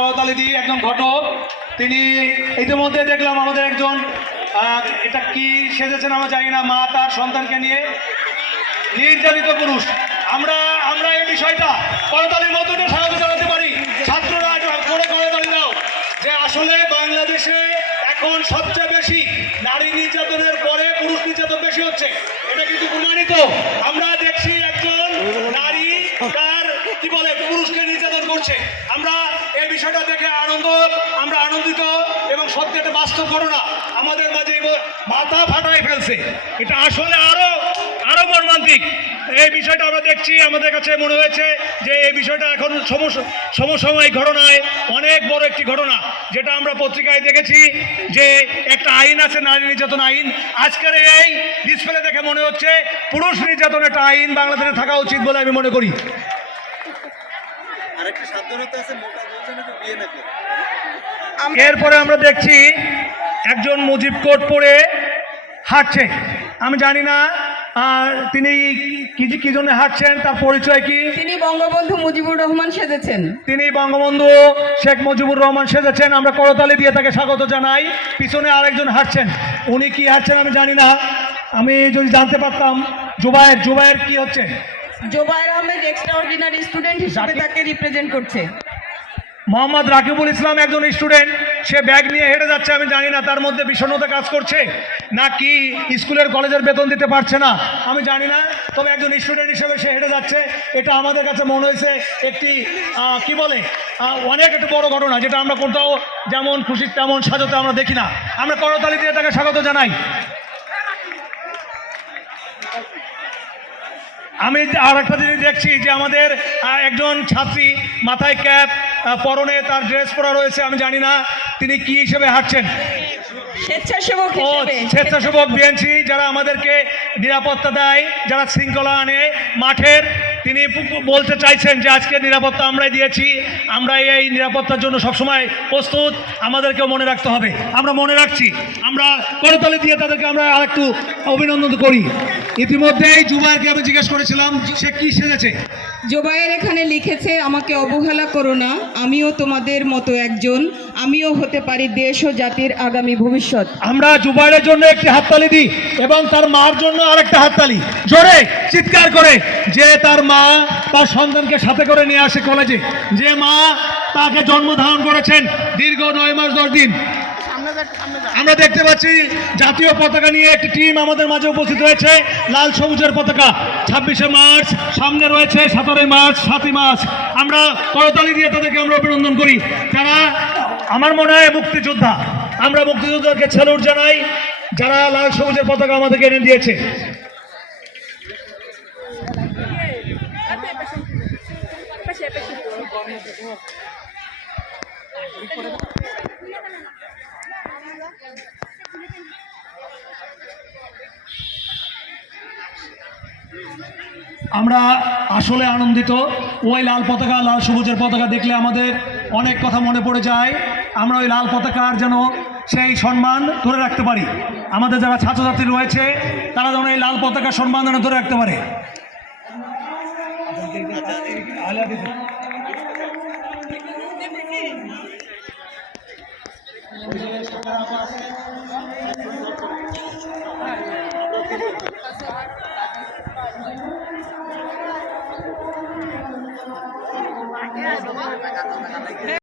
করতালি দিই একজন ঘটক। তিনি ইতিমধ্যে দেখলাম আমাদের একজন এটা কি সেজেছেন আমরা জানি না, মা তার সন্তানকে নিয়ে নির্যাতিত পুরুষ। আমরা আমরা এই বিষয়টা করতালির মধ্যে স্বাগত জানাতে পারি। ছাত্ররা করে করতালি দাও। যে আসলে বাংলাদেশে এখন সবচেয়ে বেশি নারী নির্যাতনের পরে পুরুষ নির্যাতন বেশি হচ্ছে। এটা কিন্তু প্রমাণিত। আমরা দেখছি একজন নারী তার কি বলে পুরুষকে নির্যাতন করছে আমরা এই বিষয়টা দেখে আনন্দ, আমরা আনন্দিত এবং সত্যি একটা বাস্তব ঘটনা আমাদের মাঝে মাথা ফাটাই ফেলছে। এটা আসলে আরও আরও মর্মান্তিক। এই বিষয়টা আমরা দেখছি, আমাদের কাছে মনে হয়েছে যে এই বিষয়টা এখন সমস- সমসাময়িক ঘটনায় অনেক বড় একটি ঘটনা, যেটা আমরা পত্রিকায় দেখেছি যে একটা আইন আছে, নারী নির্যাতন আইন। আজকের এই ডিসপ্লে দেখে মনে হচ্ছে পুরুষ নির্যাতন একটা আইন বাংলাদেশে থাকা উচিত বলে আমি মনে করি। আরেকটা সাবধানতা আছে এরপরে আমরা দেখছি একজন মুজিব কোট পরে হাঁটছে। আমি জানি না তিনি কি কি জন্য হাঁটছেন তার পরিচয় কি? তিনি বঙ্গবন্ধু মুজিবুর রহমান সেজেছেন। তিনি বঙ্গবন্ধু শেখ মুজিবুর রহমান সেজেছেন। আমরা করতালি দিয়ে তাকে স্বাগত জানাই। পিছনে আরেকজন হাঁটছেন। উনি কি হাঁটছেন আমি জানি না। আমি যদি জানতে পারতাম জুবায়ের জুবায়ের কি হচ্ছে? Zobayer Ahmed extra ordinary student হিসেবে তাকে রিপ্রেজেন্ট করছে। মোহাম্মদ রাকিবুল ইসলাম একজন স্টুডেন্ট, সে ব্যাগ নিয়ে হেঁটে যাচ্ছে, আমি জানি না, তার মধ্যে বিষণ্ণতা কাজ করছে, না কি স্কুলের কলেজের বেতন দিতে পারছে না, আমি জানি না, তবে একজন স্টুডেন্ট হিসেবে সে হেঁটে যাচ্ছে, এটা আমাদের কাছে মনে হয়েছে একটি কি বলে অনেক একটা বড় ঘটনা, যেটা আমরা কোথাও যেমন খুশি তেমন সাজাতে আমরা দেখি না। আমরা করতালি দিয়ে তাকে স্বাগত জানাই। আমি আর একটা জিনিস দেখছি যে আমাদের একজন ছাত্রী মাথায় ক্যাপ পরনে তার ড্রেস পরা রয়েছে আমি জানি না তিনি কি হিসেবে হাঁটছেন? স্বেচ্ছাসেবক স্বেচ্ছাসেবক বিএনসি যারা আমাদেরকে নিরাপত্তা দেয় যারা শৃঙ্খলা আনে মাঠের তিনি বলতে চাইছেন যে আজকে নিরাপত্তা আমরাই দিয়েছি আমরা এই নিরাপত্তার জন্য সবসময় প্রস্তুত আমাদেরকেও মনে রাখতে হবে। আমরা মনে রাখছি আমরা করতালি দিয়ে তাদেরকে আমরা আরেকটু অভিনন্দন করি। ইতিমধ্যেই জুবাইরকে আমি জিজ্ঞেস করেছিলাম সে কি সেজেছে? জোবায়ের এখানে লিখেছে, আমাকে অবহেলা করো না, আমিও তোমাদের মতো একজন, আমিও হতে পারি দেশ ও জাতির আগামী ভবিষ্যৎ। আমরা জুবাইরের জন্য একটি হাততালি দিই এবং তার মার জন্য আরেকটা হাততালি। জোরে, চিৎকার করে। যে তার মা তার সন্তানকে সাথে করে নিয়ে আসে কলেজে। যে মা তাকে জন্ম ধারণ করেছেন দীর্ঘ নয় মাস দশ দিন। আমরা দেখতে পাচ্ছি জাতীয় পতাকা নিয়ে একটি টিম আমাদের মাঝে উপস্থিত হয়েছে লাল সবুজের পতাকা। ছাব্বিশে মার্চ সামনে রয়েছে সতেরোই মার্চ সাতই মার্চ। আমরা করতালি দিয়ে তাদেরকে আমরা অভিনন্দন করি। যারা আমার মনে হয় মুক্তিযোদ্ধা আমরা মুক্তিযোদ্ধাকে স্যালুট জানাই যারা লাল সবুজের পতাকা আমাদেরকে এনে দিয়েছে। আমরা আসলে আনন্দিত। ওই লাল পতাকা, লাল সবুজের পতাকা দেখলে আমাদের অনেক কথা মনে পড়ে যায়। আমরা ওই লাল পতাকার যেন সেই সম্মান ধরে রাখতে পারি। আমাদের যারা ছাত্রছাত্রী রয়েছে, তারা যেন এই লাল পতাকার সম্মান যেন ধরে রাখতে পারে। আছে